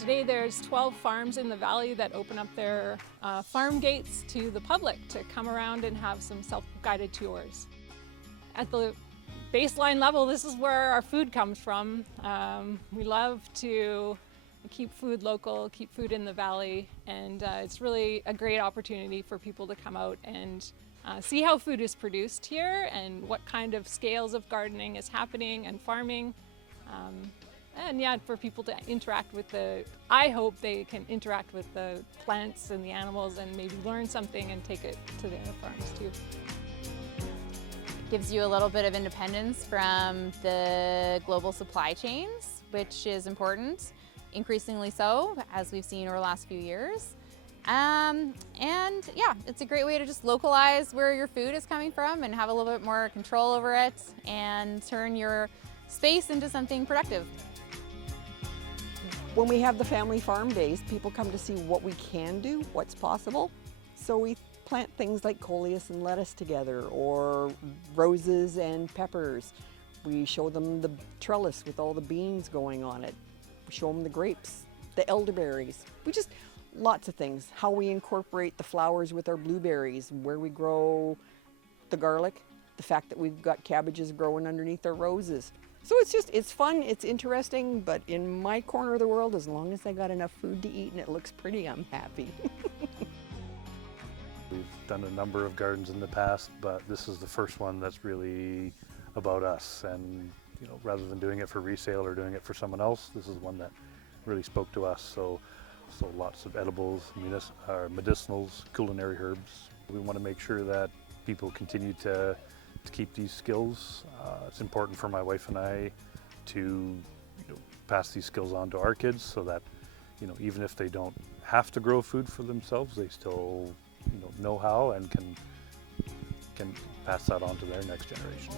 Today there's 12 farms in the valley that open up their farm gates to the public to come around and have some self-guided tours. At the baseline level, this is where our food comes from. We love to keep food local, keep food in the valley, and it's really a great opportunity for people to come out and see how food is produced here and what kind of scales of gardening is happening and farming. And yeah, for people to interact with I hope they can interact with the plants and the animals and maybe learn something and take it to their farms too. Gives you a little bit of independence from the global supply chains, which is important, increasingly so, as we've seen over the last few years. And yeah, it's a great way to just localize where your food is coming from and have a little bit more control over it and turn your space into something productive. When we have the family farm days, people come to see what we can do, what's possible. So we plant things like coleus and lettuce together, or roses and peppers. We show them the trellis with all the beans going on it. We show them the grapes, the elderberries. Lots of things. How we incorporate the flowers with our blueberries, where we grow the garlic, the fact that we've got cabbages growing underneath our roses. So it's fun, it's interesting, but in my corner of the world, as long as I got enough food to eat and it looks pretty, I'm happy. We've done a number of gardens in the past, but this is the first one that's really about us. And rather than doing it for resale or doing it for someone else, this is one that really spoke to us. So lots of edibles, medicinals, culinary herbs. We want to make sure that people continue to keep these skills. It's important for my wife and I to pass these skills on to our kids, so that even if they don't have to grow food for themselves, they still know how and can pass that on to their next generation.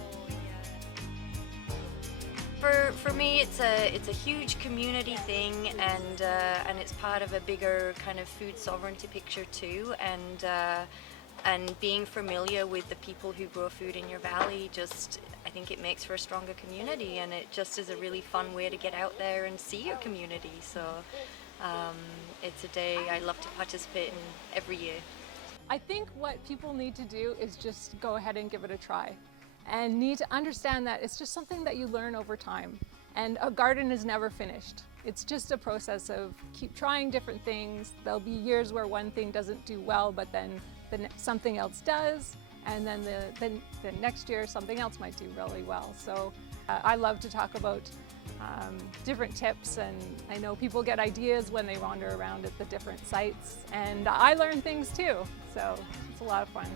For me, it's a huge community thing, and it's part of a bigger kind of food sovereignty picture too. And being familiar with the people who grow food in your valley, I think it makes for a stronger community, and it just is a really fun way to get out there and see your community. So it's a day I love to participate in every year. I think what people need to do is just go ahead and give it a try, and need to understand that it's just something that you learn over time, and a garden is never finished. It's just a process of keep trying different things. There'll be years where one thing doesn't do well, but then something else does, and then the next year something else might do really well. So I love to talk about different tips, and I know people get ideas when they wander around at the different sites, and I learn things too, so it's a lot of fun.